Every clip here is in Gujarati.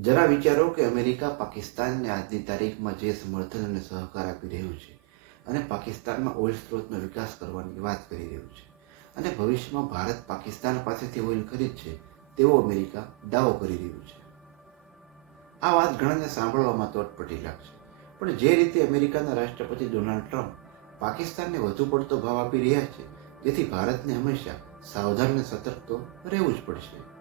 જરા વિચારો કે અમેરિકા પાકિસ્તાનને આજની તારીખમાં જે સમર્થન અને સહકાર આપી રહ્યું છે અને પાકિસ્તાનમાં ઓઇલ સ્ત્રોતનો વિકાસ કરવાની વાત કરી રહ્યું છે અને ભવિષ્યમાં ભારત પાકિસ્તાન પાસેથી ઓઇલ ખરીદશે તેવો અમેરિકા દાવો કરી રહ્યું છે. આ વાત ઘણાને સાંભળવામાં તો અટપટી લાગશે. પણ જે રીતે અમેરિકાના રાષ્ટ્રપતિ ડોનાલ્ડ ટ્રમ્પ પાકિસ્તાનને વધુ પડતો ભાવ આપી રહ્યા છે, જેથી ભારતને હંમેશા સાવધાન અને સતર્ક તો રહેવું જ પડશે.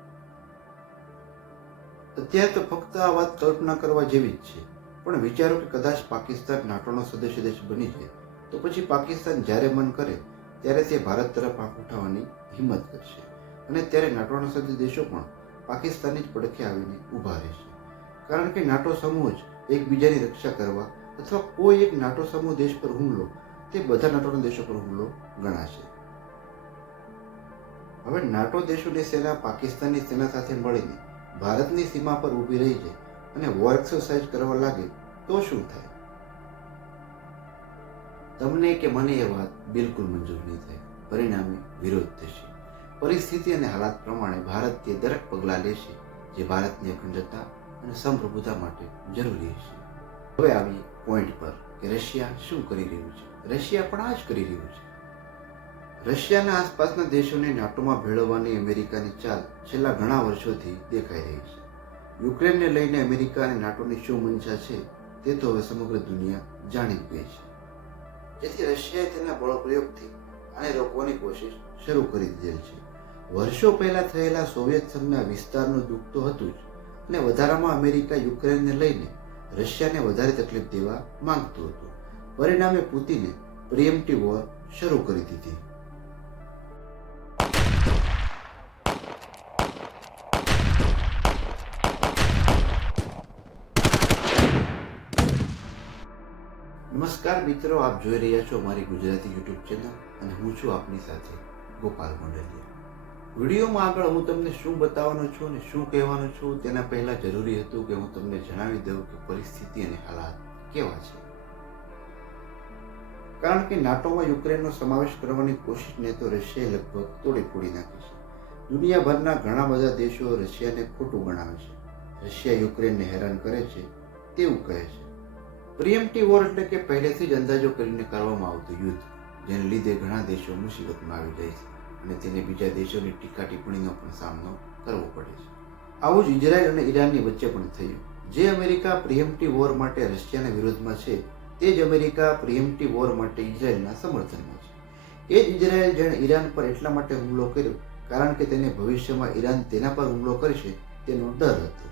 અત્યારે તો ફક્ત આ વાત કલ્પના કરવા જેવી જ છે. પણ વિચારો કે કદાચ પાકિસ્તાન નાટોનો સદસ્ય દેશ બની જાય, તો પછી પાકિસ્તાન જ્યારે મન કરે, ત્યારે તે ભારત તરફ આંખ ઉઠાવવાની હિંમત કરશે. અને ત્યારે નાટોના સદસ્ય દેશો પણ પાકિસ્તાનની જ પડખે આવીને ઊભા રહેશે. કારણ કે નાટો સમૂહ જ એકબીજાની રક્ષા કરવા અથવા કોઈ એક નાટો સમૂહ દેશ પર હુમલો, તે બધા નાટોના દેશો પર હુમલો ગણાશે. હવે નાટો દેશોની સેના પાકિસ્તાનની સેના સાથે મળીને ભારતની સીમા પર ઊભી રહી જાય અને વોર એક્સરસાઇઝ કરવા લાગે તો શું થાય? તમને કે મને એ વાત બિલકુલ મંજૂર નહીં થાય. પરિણામે વિરોધ થશે. પરિસ્થિતિ અને હાલાત પ્રમાણે ભારત તે દરેક પગલાં લેશે જે ભારતની અખંડતા અને સંપ્રભુતા માટે જરૂરી હશે. હવે આવી પોઈન્ટ પર કે રશિયા શું કરી રહ્યું છે? રશિયા પણ આ જ કરી રહ્યું છે. રશિયાના આસપાસના દેશોને નાટોમાં ભેળવવાની અમેરિકાની ચાલ છેલ્લા ઘણા વર્ષોથી દેખાઈ રહી છે. યુક્રેનને લઈને અમેરિકા અને નાટોની શું મંશા છે તે તો હવે સમગ્ર દુનિયા જાણી ગઈ છે. જેથી રશિયાએ તેના બળપ્રયોગથી આને રોકવાની કોશિશ શરૂ કરી દીધેલ છે. વર્ષો પહેલા થયેલા સોવિયત સંઘના વિસ્તારનું દુઃખ તો હતું જ અને વધારામાં અમેરિકા યુક્રેનને લઈને રશિયાને વધારે તકલીફ દેવા માંગતું હતું. પરિણામે પુતિને પ્રિએમ્પ્ટિવ વોર શરૂ કરી દીધી. નમસ્કાર મિત્રો, આપ જોઈ રહ્યા છો અમારી ગુજરાતી યુટ્યુબ ચેનલ અને હું છું આપની સાથે ગોપાલ મંડલિયા વિડીયોમાં આગળ હું તમને શું બતાવવાનો છું અને શું કહેવાનો છું તેના પહેલા જરૂરી હતું કે હું તમને જણાવી દઉં કે પરિસ્થિતિ અને હાલાત કેવા છે. કારણ કે નાટોમાં યુક્રેનનો સમાવેશ કરવાની કોશિશને તો રશિયાએ લગભગ તોડી ફોડી નાખી છે. દુનિયાભરના ઘણા બધા દેશો રશિયાને ખોટું ગણાવે છે. રશિયા યુક્રેનને હેરાન કરે છે, તેવું કહે છે. પ્રિએમ્પ્ટિવ વોર એટલે કે પહેલેથી જ અંદાજો કરીને કરવામાં આવતું યુદ્ધ, જેને લીધે ઘણા દેશો મુસીબતમાં આવી જાય છે અને તેને બીજા દેશોની ટીકા ટિપ્પણીનો પણ સામનો કરવો પડે છે. આવું જ ઇઝરાયલ અને ઈરાનની વચ્ચે પણ થયું. જે અમેરિકા પ્રિએમ્પટી વોર માટે રશિયાના વિરોધમાં છે, તે જ અમેરિકા પ્રિએમ્પટી વોર માટે ઇઝરાયલના સમર્થનમાં છે. એ જ ઇઝરાયલ જેણે ઈરાન પર એટલા માટે હુમલો કર્યો, કારણ કે તેને ભવિષ્યમાં ઈરાન તેના પર હુમલો કરશે તેનો ડર હતો.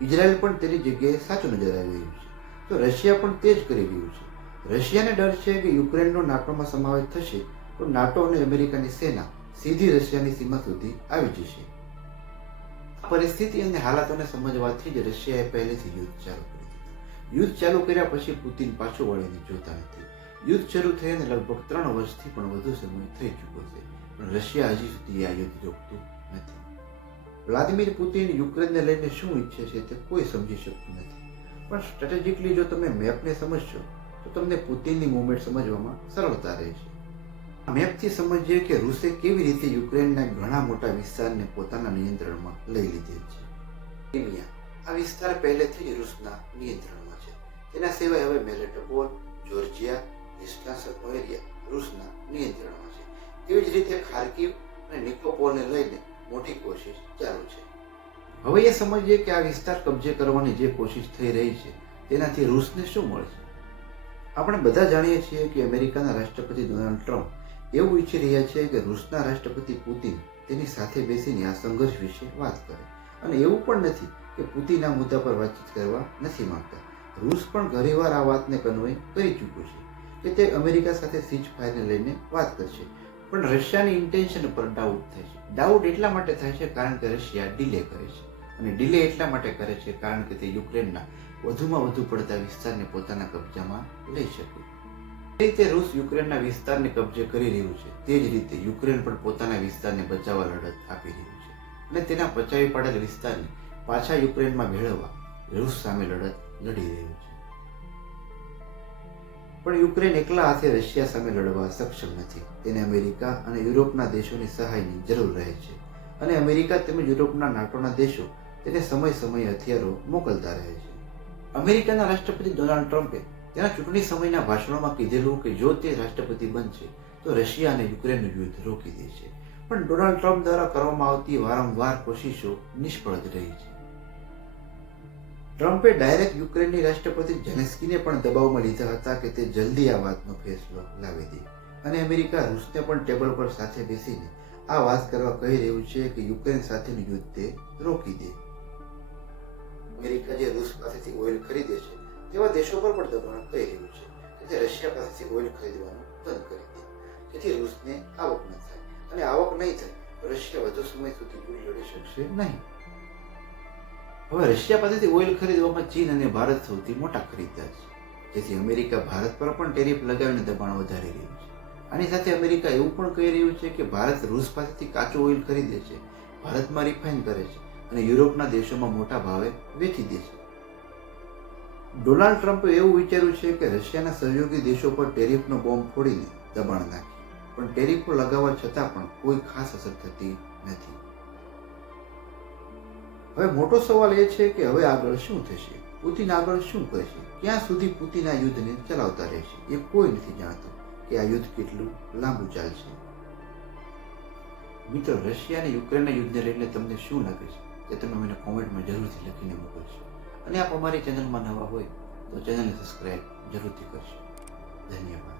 ઇઝરાયલ પણ તેની જગ્યાએ સાચું નજર આવી રહ્યું છે. તો રશિયા પણ તે જ કરી રહ્યું છે. રશિયાને ડર છે કે યુક્રેનનો નાટોમાં સમાવેશ થશે તો નાટો અને અમેરિકાની સેના સીધી રશિયાની સીમા સુધી આવી જશે. પરિસ્થિતિ અને હાલાતોને સમજવાથી જ રશિયાએ પહેલેથી યુદ્ધ ચાલુ કર્યું યુદ્ધ ચાલુ કર્યા પછી પુતિન પાછું વળીને જોતા નથી. યુદ્ધ શરૂ થઈને લગભગ ત્રણ વર્ષથી પણ વધુ સમય થઈ ચૂક્યો છે, પણ રશિયા હજી સુધી આ યુદ્ધ રોકતું નથી. વ્લાદિમીર પુતિન યુક્રેનને લઈને શું ઈચ્છે છે તે કોઈ સમજી શકતું નથી. પણ સ્ટ્રેટેજિકલી જો તમે મેપને સમજશો, તો તમને પુતિનની મુવમેન્ટ સમજવામાં સરળતા રહેશે આ મેપથી સમજીએ કે રૂસે કેવી રીતે યુક્રેનના ઘણા મોટા વિસ્તારને પોતાના નિયંત્રણમાં લઈ લીધેલ છે. ક્રિમિયા, આ વિસ્તાર પહેલેથી જ રૂસના નિયંત્રણમાં છે. તેના સિવાય હવે મેલેટોપોલ, જોર્જિયા નિસ્ટાસરનો એરિયા રૂસના નિયંત્રણમાં છે. તેવી જ રીતે ખાર્કિવ અને નિકોપોલને લઈને મોટી કોશિશ ચાલુ છે હવે એ સમજીએ કે આ વિસ્તાર કબજે કરવાની જે કોશિશ થઈ રહી છે, તેનાથી રૂસને શું મળશે આપણે બધા જાણીએ છીએ કે અમેરિકાના રાષ્ટ્રપતિ ડોનાલ્ડ ટ્રમ્પ એવું ઈચ્છી રહ્યા છે કે રૂસના રાષ્ટ્રપતિ પુતિન તેની સાથે બેસીને આ સંઘર્ષ વિશે વાત કરે. અને એવું પણ નથી કે પુતિન આ મુદ્દા પર વાતચીત કરવા નથી માંગતા. રૂસ પણ ઘણીવાર આ વાતને કન્વે કરી ચૂક્યું છે કે તે અમેરિકા સાથે સીજ ફાયરને લઈને વાત કરશે. પણ રશિયાની ઇન્ટેન્શન ઉપર ડાઉટ થાય છે. ડાઉટ એટલા માટે થાય છે કારણ કે રશિયા ડિલે કરે છે. અને ડિલે એટલા માટે કરે છે કારણ કે તે યુક્રેનના વધુમાં વધુ પડતા વિસ્તારને પોતાના કબજામાં લઈ શકે. જે રીતે રૂસ યુક્રેનના વિસ્તારને કબજે કરી રહ્યું છે, તે જ રીતે યુક્રેન પણ પોતાના વિસ્તારને બચાવવા લડત આપી રહ્યું છે. અને તેના પચાવી પાડેલ વિસ્તારને પાછા યુક્રેનમાં મેળવવા રૂસ સામે લડત લડી રહ્યું છે. પણ યુક્રેન એકલા હાથે રશિયા સામે લડવા સક્ષમ નથી. તેને અમેરિકા અને યુરોપના દેશોની સહાયની જરૂર રહે છે. અને અમેરિકા તેમજ યુરોપના નાટોના દેશો તેને સમય સમયે હથિયારો મોકલતા રહે છે. અમેરિકાના રાષ્ટ્રપતિ ડોનાલ્ડ ટ્રમ્પે તેના ચૂંટણી સમયના ભાષણોમાં કીધેલું કે જો તે રાષ્ટ્રપતિ બનશે, તો રશિયા અને યુક્રેનનું યુદ્ધ રોકી દેશે. પણ ડોનાલ્ડ ટ્રમ્પ દ્વારા કરવામાં આવતી વારંવાર કોશિશો નિષ્ફળ જ રહી છે. ટ્રમ્પે ડાયરેક્ટ યુક્રેનની રાષ્ટ્રપતિ ઝેલેસ્કીને પણ દબાવમાં લીધા હતા કે તે જલ્દી આ વાતનો ફેસલો લાવી દે. અને અમેરિકા રૂસને પણ ટેબલ પર સાથે બેસીને આ વાત કરવા કહી રહ્યું છે કે યુક્રેન સાથેનું યુદ્ધ તે રોકી દે. અમેરિકા જે રૂસ પાસેથી ઓઇલ ખરીદે છે, તેવા દેશો પર પણ દબાણ કરી રહ્યું છે કે તે રશિયા પાસેથી ઓઇલ ખરીદવાનું બંધ કરી દે. જેથી રૂસને આવક ન થાય. અને આવક નહીં થાય રશિયા વધુ સમય સુધી યુદ્ધ લડી શકશે નહીં. હવે રશિયા પાસેથી ઓઇલ ખરીદવામાં ચીન અને ભારત સૌથી મોટા ખરીદદાર છે. જેથી અમેરિકા, ભારત પર પણ ટેરિફ લગાવીને દબાણ વધારી રહ્યું છે. આની સાથે અમેરિકા એવું પણ કહી રહ્યું છે કે ભારત રૂસ પાસેથી કાચું ઓઇલ ખરીદે છે, ભારતમાં રિફાઇન કરે છે અને યુરોપના દેશોમાં મોટા ભાવે વેચી દે છે. ડોનાલ્ડ ટ્રમ્પે એવું વિચાર્યું છે કે રશિયાના સહયોગી દેશો પર ટેરિફનો બોમ્બ ફોડીને દબાણ નાખે, પણ ટેરિફો લગાવવા છતાં પણ કોઈ ખાસ અસર થતી નથી. હવે મોટો સવાલ એ છે કે હવે આગળ શું થશે? પુતિન આગળ શું કરશે ક્યાં સુધી પુતિન આ યુદ્ધને ચલાવતા રહેશે? એ કોઈ નથી જાણતું કે આ યુદ્ધ કેટલું લાંબુ ચાલશે. મિત્રો, રશિયા અને યુક્રેનના યુદ્ધને લઈને તમને શું લાગે છે? તે તમે મને કોમેન્ટમાં જરૂરથી લખીને મોકલશો. અને આપ અમારી ચેનલમાં નવા હોય તો ચેનલને સબસ્ક્રાઈબ જરૂરથી કરશો. ધન્યવાદ.